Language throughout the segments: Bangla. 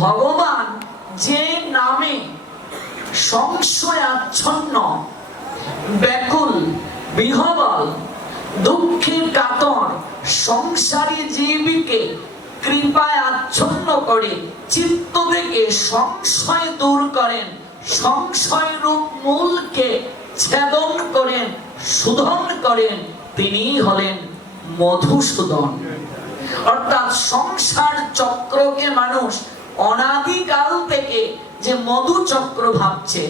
ভগবান যে নামে সংশয় আচ্ছন্ন, ব্যাকুল, বিহবল, দুঃখে কাতর সংসারী জীবকে কৃপায় আচ্ছন্ন করে চিত্ত থেকে সংশয় দূর করেন, সংশয় রূপ মূলকে ছেদন করেন, শোধন করেন, তিনিই হলেন মধুসূদন। অর্থাৎ সংসার চক্রকে মানুষ অনাদিকাল থেকে যে মধু চক্র ভাবছে,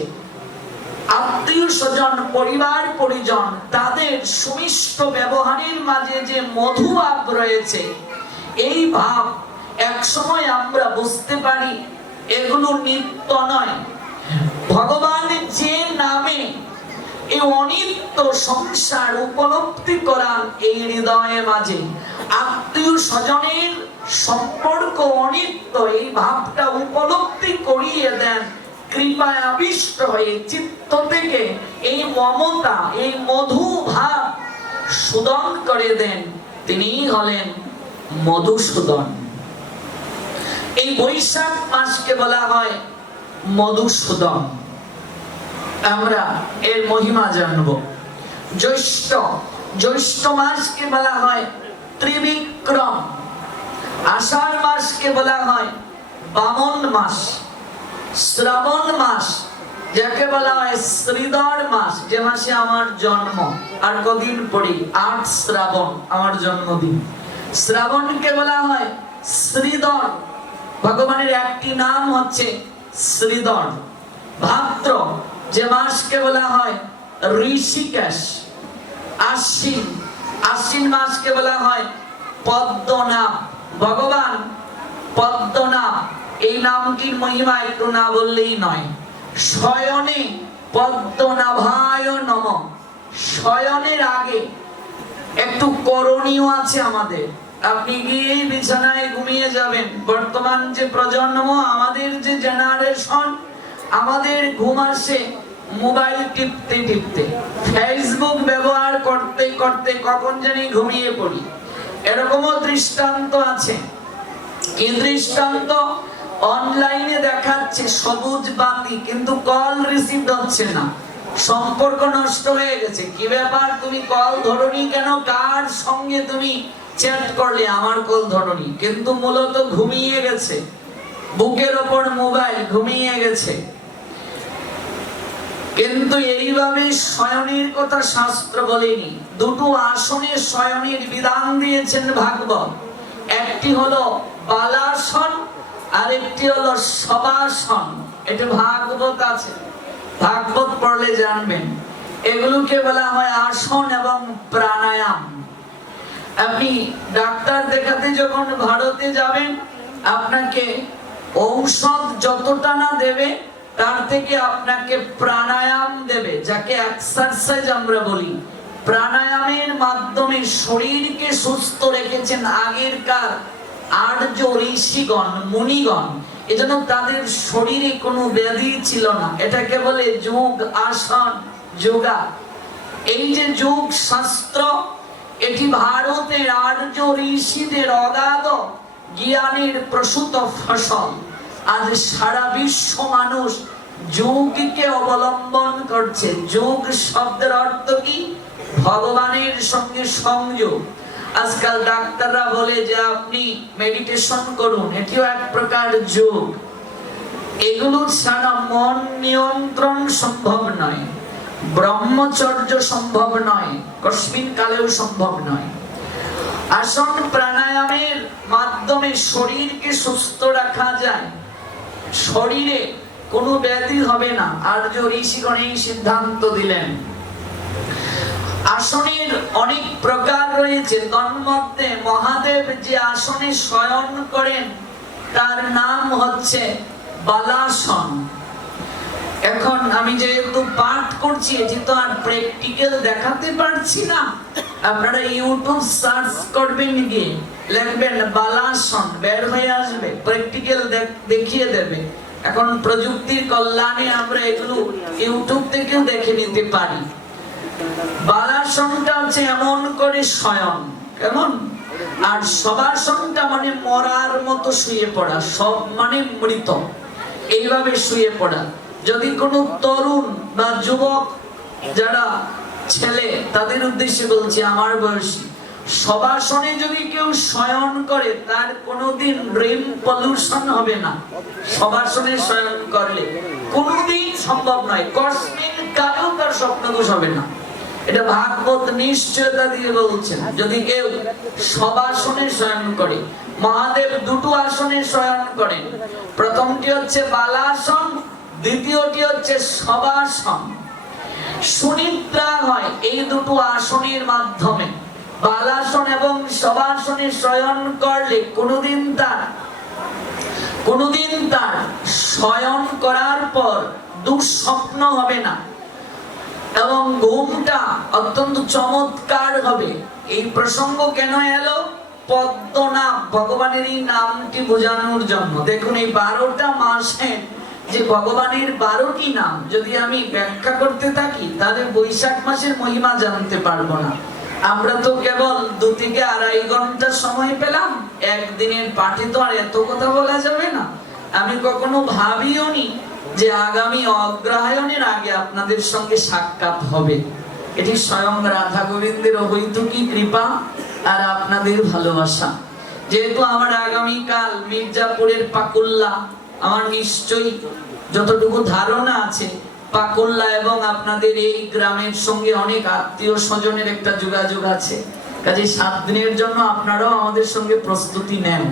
আত্মীয় স্বজন, পরিবার পরিজন, তাদের সুমিষ্ট ব্যবহারের মাঝে যে মধু ভাব রয়েছে, এই ভাব একসময় আমরা বুঝতে পারি এগুলো নিত্য নয়। ভগবান যে নামে এই অনিত্য সংসার উপলব্ধি করান এই হৃদয়ে মাঝে, আত্মীয় স্বজনের সম্পর্ক অনিত্য এই ভাবটা উপলব্ধি করিয়ে দেন, কৃপায় আবিষ্ট হয়ে চিত্ত থেকে এই মমতা, এই মধু ভাব শোধন করে দেন, তিনিই হলেন মধুসূদন। এই বৈশাখ মাসকে বলা হয় মধুসূদন। আমরা এর মহিমা জানব। জ্যৈষ্ঠ মাসকে বলা হয় ত্রিবিক্রম। আষাঢ় মাসকে বলা হয় বামন মাস। শ্রাবণ মাস যাকে বলা হয় শ্রীধর মাস, যে মাসে আমার জন্ম, আর কদিন পরে ৮ শ্রাবণ আমার জন্মদিন। শ্রাবণকে বলা হয় শ্রীধর, ভগবানের একটি নাম হচ্ছে শ্রীধর। ভাদ্র যে মাসকে বলা হয় ঋষিকেশ। আশ্বিন মাসকে বলা হয় পদ্মনাভ। ভগবান পদ্মনাভ, এই নামটির মহিমা একটু না বললেই নয়। শয়নে পদ্মনাভায় নমঃ। শয়নের আগে একটু করণীয় আছে আমাদের। আপনি গিয়েই বিছানায় ঘুমিয়ে যাবেন। বর্তমান যে প্রজন্ম, আমাদের যে জেনারেশন, আমাদের ঘুম আসে মোবাইল টিপতে টিপতে, ফেসবুক ব্যবহার করতে করতে কখন জানি ঘুমিয়ে পড়ি। এরকমও দৃষ্টান্ত আছে। কি দৃষ্টান্ত? অনলাইনে দেখাচ্ছে সবুজ বাতি, কিন্তু কল রিসিভ হচ্ছে না, সম্পর্ক নষ্ট হয়ে গেছে। কি ব্যাপার, তুমি কল ধরনি কেন? কার সঙ্গে তুমি চ্যাট করলে? আমার কল ধরনি, কিন্তু মূলত ঘুমিয়ে গেছে, বুকের ওপর মোবাইল, ঘুমিয়ে গেছে। কিন্তু এইভাবে শয়নের কথা শাস্ত্র বলেনি। দুটো আসনে শয়নের বিধান দিয়েছেন ভাগবত। একটি হলো বালাসন, আর একটি হলো শবাসন। এটা ভাগবত আছে, ভাগবত পড়লে জানবেন। এগুলোকে বলা হয় আসন এবং প্রাণায়াম। আপনি ডাক্তার দেখাতে যখন ভারতে যাবেন, আপনাকে ঔষধ যতটা না দেবে, তার থেকে আপনাকে প্রাণায়াম দেবে, যাকে এক্সারসাইজ আমরা বলি। প্রাণায়ামের মাধ্যমে শরীরকে সুস্থ রেখেছেন আগেরকার আর্য ঋষিগণ, মুনিগণ। এজন্য তাদের শরীরে কোনো ব্যাধি ছিল না। এটাকে বলে যোগ, আসন, যোগা। এই যে যোগ শাস্ত্র, এটি ভারতের আর্য ঋষিদের অগাধ জ্ঞানের প্রসূত ফসল। আজ সারা বিশ্ব মানুষ যোগকে অবলম্বন করছে। যোগ শব্দের অর্থ কি? ভগবানের সঙ্গে সংযোগ। আজকাল ডাক্তাররা বলে যে আপনি মেডিটেশন করুন, এটিও এক প্রকার যোগ। এগুলো ছাড়া মন নিয়ন্ত্রণ সম্ভব নয়, ব্রহ্মচর্য সম্ভব নয়, কস্মিন কালেও সম্ভব নয়। আসন প্রাণায়ামের মাধ্যমে শরীরকে সুস্থ রাখা যায়, শরীরে কোনো ব্যাধি হবে না। আর্য ঋষিগণ এই সিদ্ধান্ত দিলেন। আসনের অনেক প্রকার রয়েছে, তন্মধ্যে মহাদেব যে আসনে শয়ন করেন তার নাম হচ্ছে বালাসন। এখন আমি যেহেতু পাঠ করছি, এটি তো আর প্র্যাকটিক্যাল দেখাতে পারছি না। আপনারা ইউটিউব সার্চ করবেন, গিয়ে লিখবেন বালাসন, বের হয়ে আসবে, প্র্যাকটিক্যাল দেখিয়ে দেবে। এখন প্রযুক্তির কল্যাণে আমরা এগুলো ইউটিউব থেকেও দেখে নিতে পারি। বালাসনটা হচ্ছে এমন করে শয়ন, কেমন আর শবাসনটা মানে মরার মতো শুয়ে পড়া, সব মানে মৃত, এইভাবে শুয়ে পড়া। যদি কোনো তরুণ বা যুবক যারা ছেলে, তাদের উদ্দেশ্যে বলছি, আমার বয়সী, শবাসনে যদি কেউ শয়ন করে তার কোনোদিন ড্রিম পলিউশন হবে না। শবাসনে শয়ন করলে কোনোদিন সম্ভব নয়, কসমিক কালেও তার স্বপ্নদোষ হবে না। এটা ভাগবত নিশ্চয়তা দিয়ে বলছেন। যদি কেউ শবাসনে শয়ন করে, মহাদেব দুটো আসনে শয়ন করেন, প্রথমটি হচ্ছে বালাসন, দ্বিতীয়টি হচ্ছে শবাসন। সুনিদ্রা হয় এই দুটো আসনের মাধ্যমে। বালাসন এবং শবাসনে শয়ন করলে কোনোদিন তার শয়ন করার পর দুঃস্বপ্ন হবে না এবং ঘুমটা অত্যন্ত চমৎকার হবে। এই প্রসঙ্গ কেন এলো? পদ্মনাভ ভগবানের এই নামটি বোঝানোর জন্য। দেখুন, এই 12টা মাসে যে ভগবানের 12টি নাম যদি আমি ব্যাখ্যা করতে থাকি তাহলে বৈশাখ মাসের মহিমা জানতে পারবো না। আমরা তো কেবল 2 থেকে 2.5 ঘন্টা সময় পেলাম, একদিনের পাঠে তো আর এত কথা বলা যাবে না। আমি কখনো ভাবিও নি যে আগামী অগ্রহায়ণের আগে আপনাদের সঙ্গে সাক্ষাৎ হবে। এটি স্বয়ং রাধা গোবিন্দের অহৈতুকী কৃপা আর আপনাদের ভালোবাসা। যেহেতু আমার আগামীকাল মির্জাপুরের পাকুল্লা, আমার নিশ্চয়ই যতটুকু ধারণা আছে পাকুল্লা এবং আপনাদের এই গ্রামের সঙ্গে অনেক আত্মীয় স্বজনের একটা যোগাযোগ আছে। কাজে 7 দিনের জন্য আপনারাও আমাদের সঙ্গে প্রস্তুতি নেন।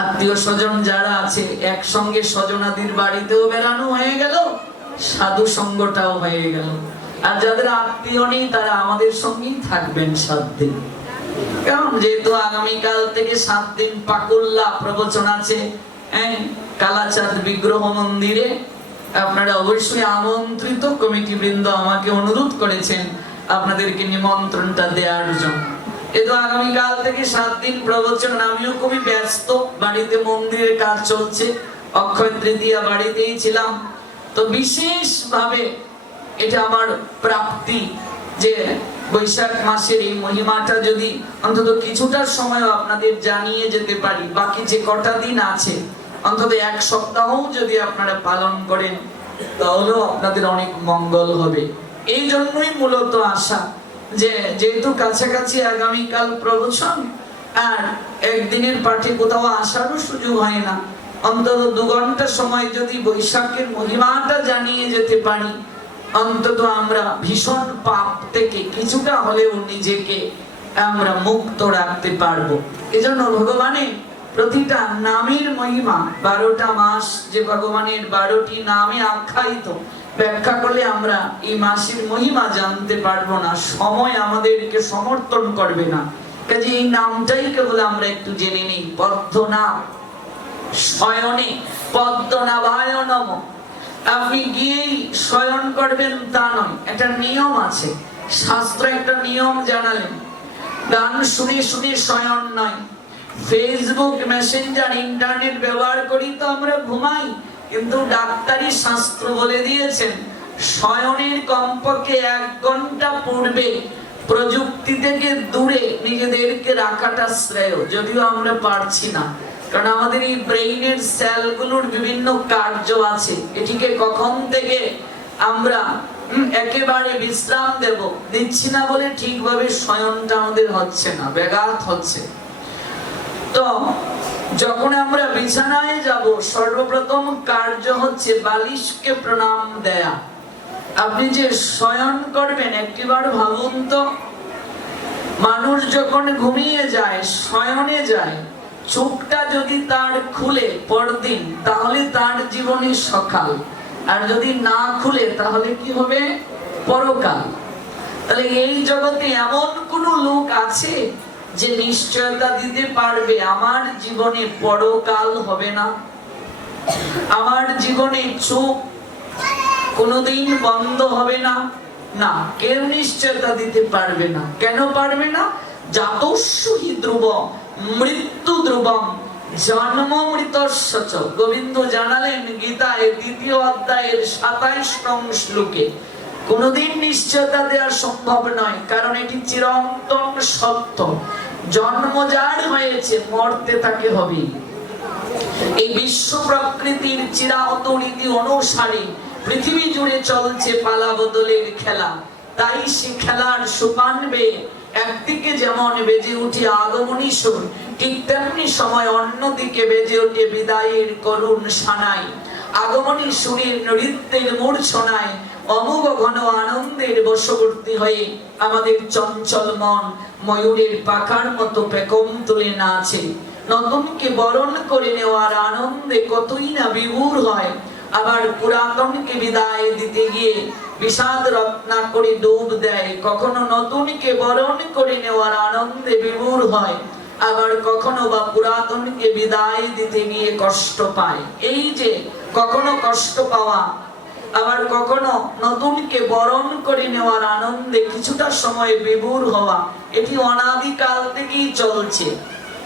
আত্মীয় স্বজন যারা আছে একসঙ্গে স্বজনাদির বাড়িতেও বেড়ানো হয়ে গেল, সাধু সঙ্গটাও হয়ে গেল। আর যাদের আত্মীয় নেই তারা আমাদের সঙ্গেই থাকবেন 7 দিন। কারণ যেহেতু আগামীকাল থেকে 7 দিন পাকুল্লা প্রবচন আছে কালাচাঁদ বিগ্রহ মন্দিরে, আপনারা অবশ্যই আমন্ত্রিত। কমিটি বৃন্দ আমাকে অনুরোধ করেছেন আপনাদেরকে নিমন্ত্রণটা দেওয়ার জন্য। এতো আগামীকাল থেকে 7 দিন প্রবচন। আমিও খুবই ব্যস্ত, বাড়িতে মন্দিরের কাজ চলছে, অক্ষয় তৃতীয়া বাড়িতেই ছিলাম। তো বিশেষ ভাবে এটা আমার প্রাপ্তি যে বৈশাখ মাসের এই মহিমাটা যদি অন্তত কিছুটা সময় আপনাদের জানিয়ে যেতে পারি। বাকি যে কটা দিন আছে অন্তত 1 সপ্তাহ যদি আপনারা পালন করেন তাহলেও আপনাদের অনেক মঙ্গল হবে। এই জন্যই মূলত আশা যে যেহেতু কাছাকাছি আগামীকাল প্রবচন আর একদিনের পাঠে কোথাও আসারও সুযোগ হয় না, অন্তত 2 ঘন্টা সময় যদি বৈশাখের মহিমাটা জানিয়ে যেতে পারি, অন্তত আমরা ভীষণ পাপ থেকে কিছুটা হলেও নিজেকে আমরা মুক্ত রাখতে পারবো। এজন্য ভগবানের প্রতিটা নামের মহিমা, 12টা মাস যে ভগবানের 12টি নামে আখ্যায়িত, ব্যাখ্যা করলে আমরা এই মাসের মহিমা জানতে পারবো না, সময় আমাদেরকে সমর্থন করবে না। কাজে এই নামটাই কেবল আমরা একটু জেনে নিই। পদ্মনাভ শয়নে পদ্মনাভায় নমঃ। আপনি গিয়েই শয়ন করবেন তা নয়, একটা নিয়ম আছে, শাস্ত্র একটা নিয়ম জানালেন। গান শুনে শুনে শয়ন নয়। ফেসবুক, মেসেঞ্জার, ইন্টারনেট ব্যবহার করি তো আমরা ঘুমাই, কিন্তু ডাক্তারি শাস্ত্র বলে দিয়েছেন শয়নের কমপক্ষে 1 ঘন্টা পূর্বে প্রযুক্তি থেকে দূরে নিজেদেরকে রাখাটা শ্রেয়। যদিও আমরা পারছি না, কারণ আমাদের এই ব্রেইনের সেলগুলোর বিভিন্ন কার্য আছে। এটিকে কখন থেকে আমরা একেবারে বিশ্রাম দিচ্ছি না বলে ঠিকভাবে শয়নটা আমাদের হচ্ছে না, ব্যাঘাত হচ্ছে। তো যখন আমরা বিছানায় যাব, সর্বপ্রথম কার্য হচ্ছে বালিশকে প্রণাম দেয়া। আপনি যে শয়ন করবেন একটিবার ভাবুন তো, মানুষ যখন ঘুমিয়ে যায়, শয়নে যায়, চোখটা যদি তার খুলে পরদিন তাহলে তার জীবনে সকাল, আর যদি না খুলে তাহলে কি হবে? পরকাল। তাহলে এই জগতে এমন কোন লোক আছে যে নিশ্চয়তা দিতে পারবে আমার জীবনে পরকাল হবে না, আমার জীবনে চোখ কোনোদিন বন্ধ হবে না? না, কেউ নিশ্চয়তা দিতে পারবে না। কেন পারবে না? জাতস্য হি ধ্রুব মৃত্যু ধ্রুবম জন্ম মৃতস্য চ। গোবিন্দ জানালেন গীতায় 2য় অধ্যায়ের 27 নং শ্লোকে, কোনোদিন নিশ্চয়তা দেওয়া সম্ভব নয়, কারণ এটি চিরন্তন সত্য। জন্ম যার হয়েছে মরতে তাকে হবে। এই বিশ্ব প্রকৃতির চিরায়ত রীতি অনুসারে পৃথিবী জুড়ে চলছে পালা বদলের খেলা। তাই সে খেলার সোপানবে একদিকে যেমন বেজে উঠে আগমনী সুর, ঠিক তেমনি সময় অন্যদিকে বেজে ওঠে বিদায়ের করুণ সানাই। আগমনী সুরের নৃত্যের মূর্ছনায় অমোঘ ঘন আনন্দের বশবর্তী হয়ে আমাদের চঞ্চল মন ময়ূরের পাখার মতো পেখম তুলে নাচে। নতুনকে বরণ করে নেওয়ার আনন্দে কতই না বিভোর হয়, আবার পুরাতনকে বিদায় দিতে গিয়ে বিষাদ রত্না করে ডুব দেয়। কখনো নতুনকে বরণ করে নেওয়ার আনন্দে বিভোর হয়, আবার কখনো বা পুরাতনকে বিদায় দিতে গিয়ে কষ্ট পায়। এই যে কখনো কষ্ট পাওয়া, আবার কখনো নতুনকে বরণ করে নেওয়ার আনন্দে কিছুটা সময় বিভোর হওয়া, এটি অনাদিকাল থেকেই চলছে।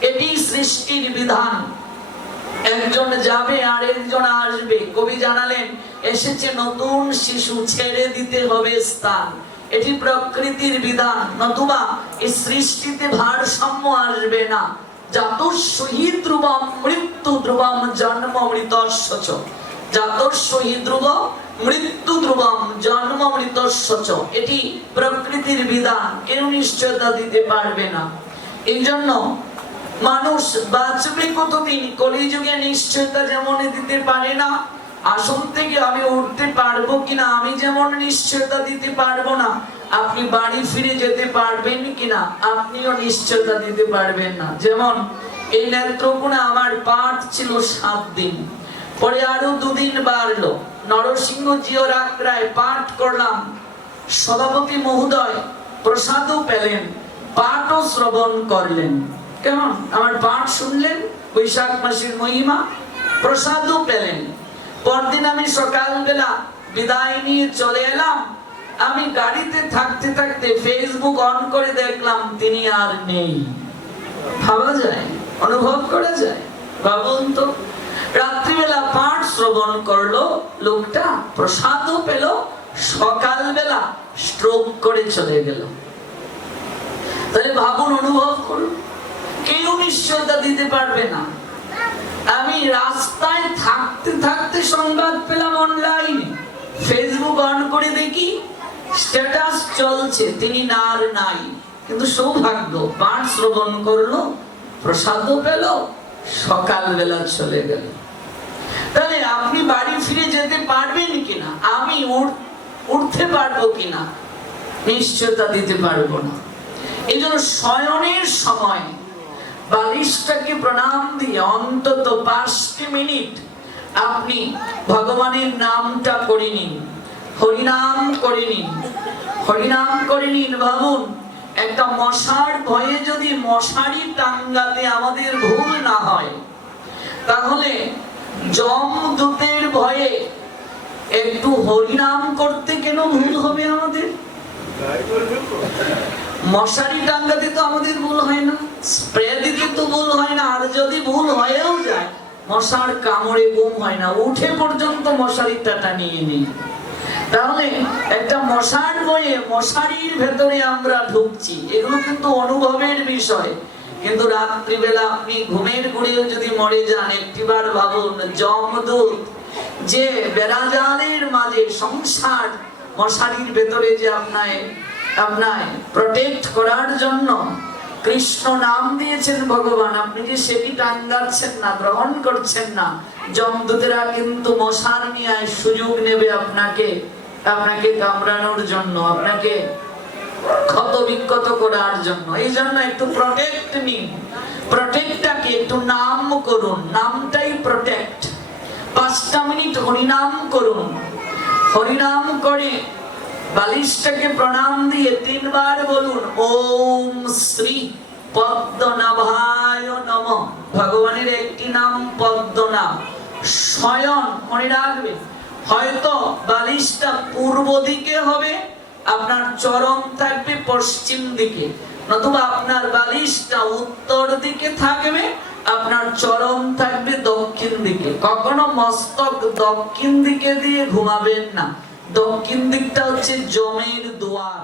এটি সৃষ্টির বিধান। একজন যাবে আর একজন আসবে। কবি জানালেন, এসেছে নতুন শিশু, ছেড়ে দিতে হবে স্থান। এটি প্রকৃতির বিধান, নতুবা এই সৃষ্টিতে ভারসাম্য আসবে না। জাতস্যহি ধ্রুবম মৃত্যু ধ্রুবম জন্ম মৃতস্য চ। জাতস্যহি ধ্রুবম মৃত্যু ধ্রুবম জন্ম মৃতস্য চ। এটি প্রকৃতির বিধান, কেউ নিশ্চয়তা দিতে পারবে না। এই জন্য মানুষ বাঁচবে কতদিন, কলিযুগে নিশ্চয়তা যেমন দিতে পারে না, আসন থেকে আমি উঠতে পারবো কিনা আমি যেমন নিশ্চয়তা দিতে পারবো না, আপনি বাড়ি ফিরে যেতে পারবেন কিনা আপনিও নিশ্চয়তা দিতে পারবেন না। যেমন এই নেত্রকোণে আমার পাঠ ছিল 7 দিন, পরে আরো 2 দিন বাড়লো। নরসিংহ জিও রাকরায় পাঠ করলাম, সভাপতি মহোদয় প্রসাদও পেলেন, পাঠও শ্রবণ করলেন। কেমন আমার পাঠ শুনলেন, বৈশাখ মাসের মহিমা, প্রসাদও পেলেন। পরদিন আমি সকালবেলা বিদায় নিয়ে চলে এলাম। আমি গাড়িতে থাকতে থাকতে ফেসবুক অন করে দেখলাম তিনি আর নেই। ভাবা যায়, অনুভব করা যায়? ভাবুন তো, রাত্রিবেলা পাঠ শ্রবণ করলো লোকটা, প্রসাদও পেল, সকালবেলা স্ট্রোক করে চলে গেল। তাহলে ভাবুন, অনুভব করুন, কেউ নিশ্চয়তা দিতে পারবে না। আমি রাস্তায় থাকতে থাকতে সংবাদ পেলাম অনলাইনে, ফেসবুক অন করে দেখি স্ট্যাটাস চলছে তিনি আর নাই। কিন্তু সৌভাগ্য, পাঠ শ্রবণ করলো, প্রসাদও পেল, সকালবেলা চলে গেল। তাহলে আপনি বাড়ি ফিরে যেতে পারবেন কিনা, আমি উঠতে পারবো কিনা নিশ্চয়তা দিতে পারবো না। এই জন্য শয়নের সময় বালিশটাকে প্রণাম দিয়ে অন্তত 5 মিনিট আপনি ভগবানের নামটা করে নিন, হরিনাম করে নিন, হরিনাম করে নিন। ভাবুন, একটা মশার ভয়ে যদি মশারি টাঙ্গাতে আমাদের ভুল না হয়, তাহলে যমদূতের ভয়ে একটু হরিনাম করতে কেন ভুল হবে আমাদের? মশারি টাঙ্গাতে তো আমাদের ভুল হয় না, স্প্রে দিতে তো ভুল হয় না, আর যদি ভুল হয়েও যায় মশার কামড়ে গুম হয় না, উঠে পর্যন্ত মশারিটা টানিয়ে নিই। তাহলে একটা মশার ভয়ে মশারির ভেতরে আমরা ঢুকছি, এগুলো কিন্তু অনুভবের বিষয়। কিন্তু রাত্রিবেলা আপনি ঘুমের ঘুরেও যদি মরে যান, একটিবার ভাবুন, যমদূত যে বেড়াজালের মাঝে সংসার মশারির ভেতরে যে আপনায় প্রটেক্ট করার জন্য কৃষ্ণ নাম দিয়েছেন ভগবান, আপনি যে সেটি টাঙ্গাচ্ছেন না, গ্রহণ করছেন না, যমদূতেরা কিন্তু মশার নিয়ে সুযোগ নেবে আপনাকে কামড়ানোর জন্য, আপনাকে ক্ষত বিক্ষত করার জন্য। এই জন্য একটু প্রটেক্ট নিন, প্রটেক্টটাকে একটু নাম করুন, নামটাই প্রটেক্ট। 5টা মিনিট হরিনাম করুন, হরিনাম করে বালিশটাকে প্রণাম দিয়ে 3 বার বলুন, ওম শ্রী পদ্মনাভায় নমঃ। ভগবানের একটি নাম পদ্মনাভ। শয়ন মনে রাখবেন, হয়তো বালিশটা পূর্ব দিকে হবে, আপনার চরণ থাকবে পশ্চিম দিকে, নতুবা আপনার বালিশটা উত্তর দিকে থাকবে, আপনার চরণ থাকবে দক্ষিণ দিকে। কখনো মস্তক দক্ষিণ দিকে দিয়ে ঘুমাবেন না, দক্ষিণ দিকটা হচ্ছে যমের দুয়ার।